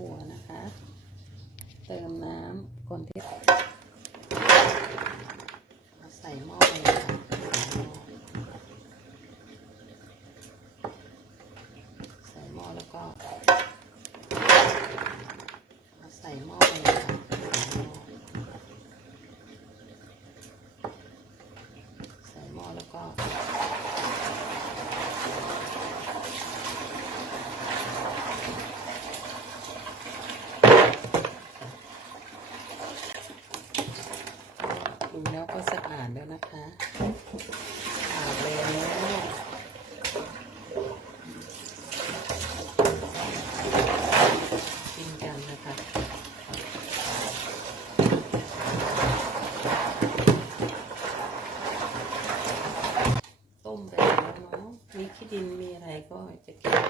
ถั่วนะคะ เติมน้ำก่นที่ใส่หม้อเลยค่ะใส่หม้อแล้วก็เอาใส่หม้อเลยค่ะใส่หม้อแล้วก็ ดูแล้วก็สะอาดแล้วนะคะสะอาดแล้วกินกันนะคะต้มไปแล้วเนาะมีขี้ดินมีอะไรก็จะเก็บ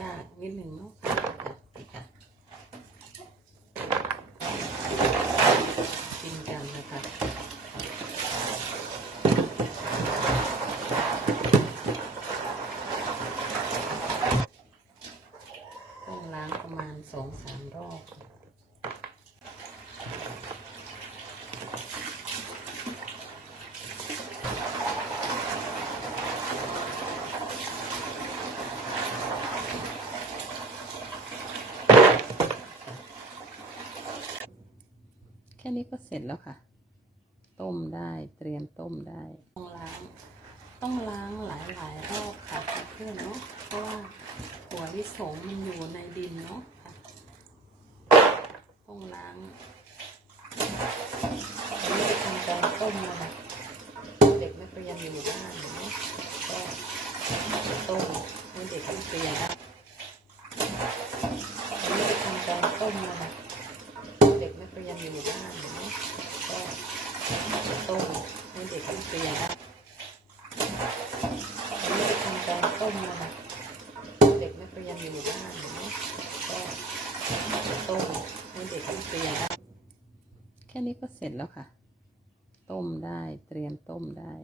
ยาก นิดหนึ่งเนาะค่ะนี่ค่ะ กินกันนะคะ ต้องล้างประมาณสองสามรอบ แค่ นี้ก็เสร็จแล้วค่ะ ต้มได้เตรียมต้มได้ต้องล้าง ต้องล้างหลายหลายรอบค่ะเพื่อนเนาะเพราะว่าหัวลิสงมันอยู่ในดินเนาะค่ะต้องล้างไม่ได้ทำการต้มมาแบบเด็กนักเรียนอยู่บ้านเนาะก็ต้มให้เด็กนักเรียนได้ไม่ได้ทำการต้มมาแบบ เด็กนักเรียนอยู่บ้านเนาะก็ต้มให้ เด็กนักเรียนได้ไม่ได้ทำการต้มมาแบบเด็กนักเรียนอยู่บ้านก็ต้มให้เด็กนักเรียนได้แค่นี้ก็เสร็จแล้วค่ะ ต้มได้เตรียมต้มได้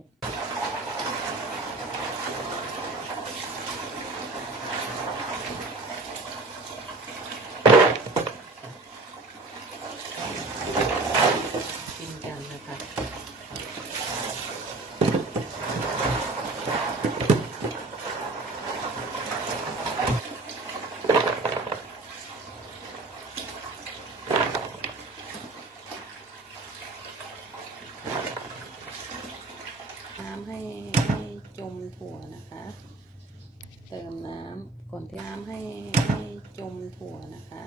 กินกันนะคะ น้ำให้ให้จมถั่วนะคะ เติ มน้ำก่อนที่น้ำให้ให้จมถั่วนะคะ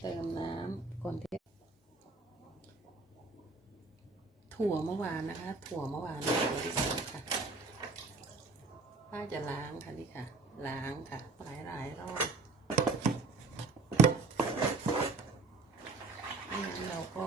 เติมน้ำก่อนที่ถั่วเมื่อวานนะคะ ถั่วเมื่อวานถั่วที่สองค่ะป้าจะล้างค่ะนี่ค่ะ ล้างค่ะหลายหลายรอบไม่งั้นเราก็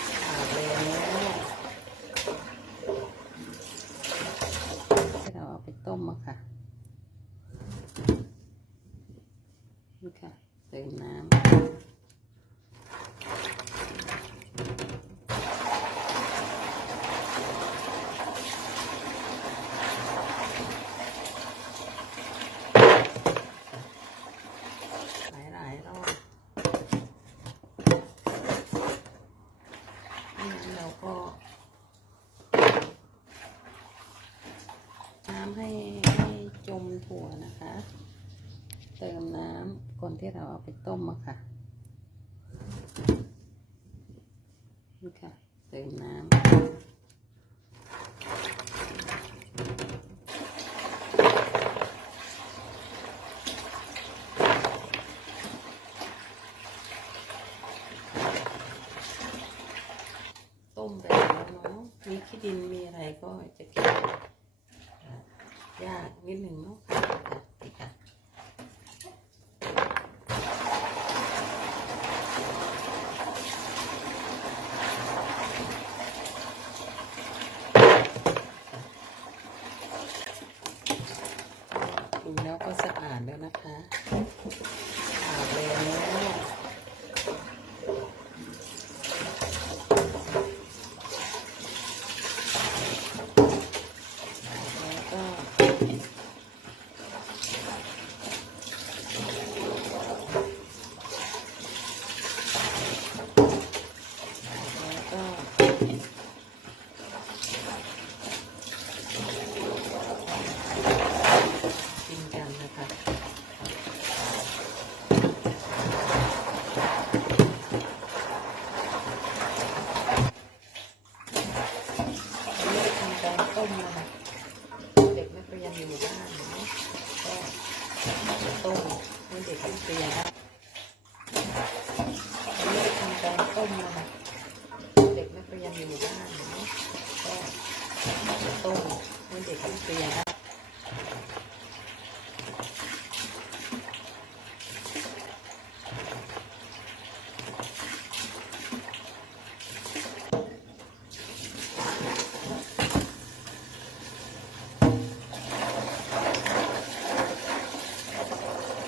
เติมน้ำก่อนที่เราเอาไปต้มอะค่ะนี่ค่ะ เติมน้ำต้มไปแล้วเนาะมีขี้ดินมีอะไรก็จะเก็บยากนิดหนึ่งเนาะค่ะนี่ค่ะ ดูแล้วก็สะอาดแล้วนะคะสะอาดแล้วแล้วก็แล้วก็ กินกันนะคะไม่ได้ทำการต้มนะคะเด็กนักเรียนอยู่บ้านเนาะก็ต้มให้เด็กนักเรียนได้ไม่ได้ทำการต้มนะคะเด็กนักเรียนอยู่บ้านเนาะก็ต้มให้ เด็กนักเรียนได้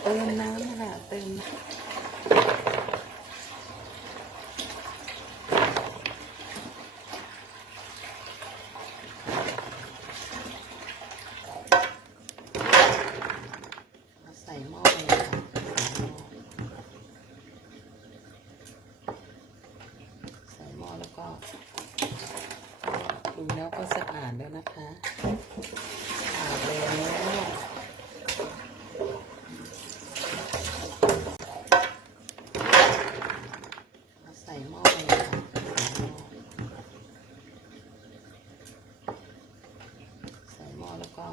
เติมน้ำค่ะเติมเอาใส่หม้อเลยค่ะใส่หม้อแล้ว ก็ดูแล้วก็สะอาดแล้วนะคะสะอาดแล้วใส่หม้อเลยค่ะใส่หม้อแล้วก็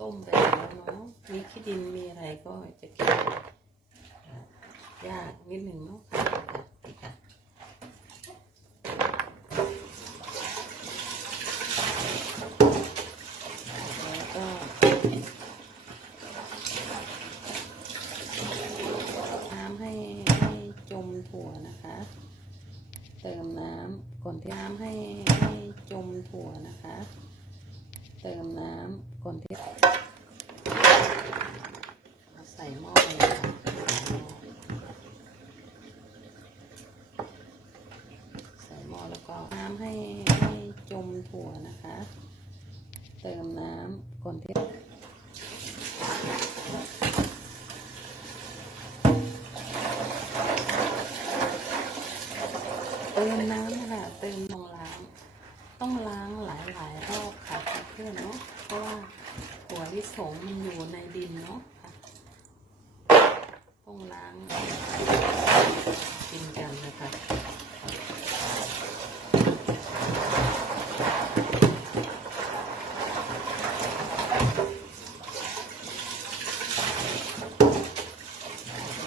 ต้มไปแล้วเนาะมีขี้ดินมีอะไรก็จะเก็บยากนิดหนึ่งเนาะค่ะนี่ค่ะแล้วก็น้ำให้ให้จมถั่วนะคะ เติมน้ำก่อนที่น้ำให้ให้จมถั่วนะคะ เติมน้ำก่อนที่เอาใส่หม้อเลยค่ะใส่หม้อแล้วก็น้ำให้ให้จมถั่วนะคะ เติมน้ำก่อนที่เติมน้ำค่ะเติมต้องล้าง ต้องล้างหลายหลายรอบค่ะเพื่อนเนาะเพราะว่าหัวลิสงมันอยู่ในดินเนาะค่ะต้องล้างกินกันนะคะ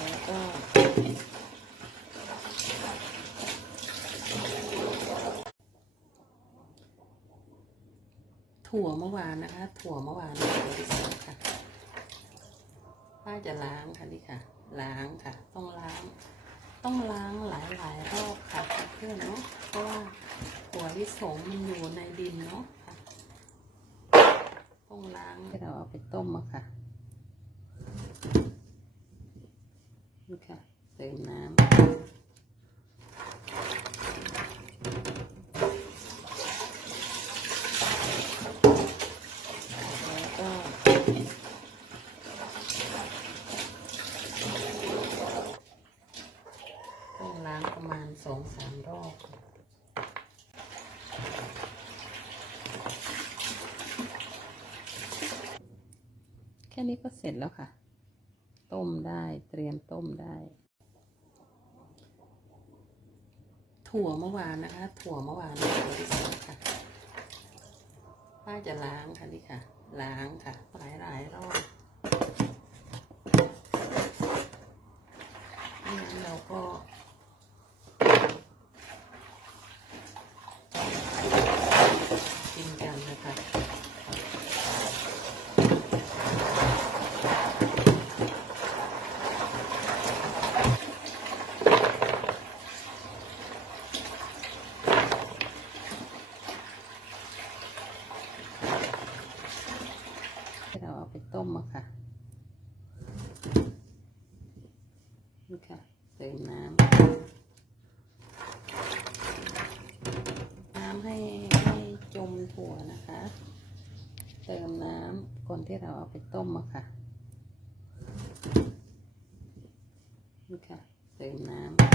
แล้วก็ ถั่วเมื่อวานนะคะ ถั่วเมื่อวานผัวที่สองค่ะป้าจะล้างค่ะนี่ค่ะ ล้างค่ะ ต้องล้าง ต้องล้างหลายหลายรอบค่ะเพื่อนเนาะเพราะว่าหัวลิสงมันอยู่ในดินเนาะค่ะต้องล้างที่เราเอาไปต้มอะค่ะนี่ค่ะเติมน้ำ แล้วก็ต้องล้างประมาณสองสามรอบ แค่ นี้ก็เสร็จแล้วค่ะ ต้มได้เตรียมต้มได้ ถั่วเมื่อวานนะคะ ถั่วเมื่อวานถั่วที่สองค่ะป้าจะล้างค่ะนี่ค่ะ ล้างค่ะหลายหลายรอบไม่งั้นเราก็ ต้มอะค่ะนี่ค่ะเติมน้ำน้ำให้ให้จมถั่วนะคะ เติมน้ำก่อนที่เราเอาไปต้มอะค่ะนี่ค่ะเติมน้ำ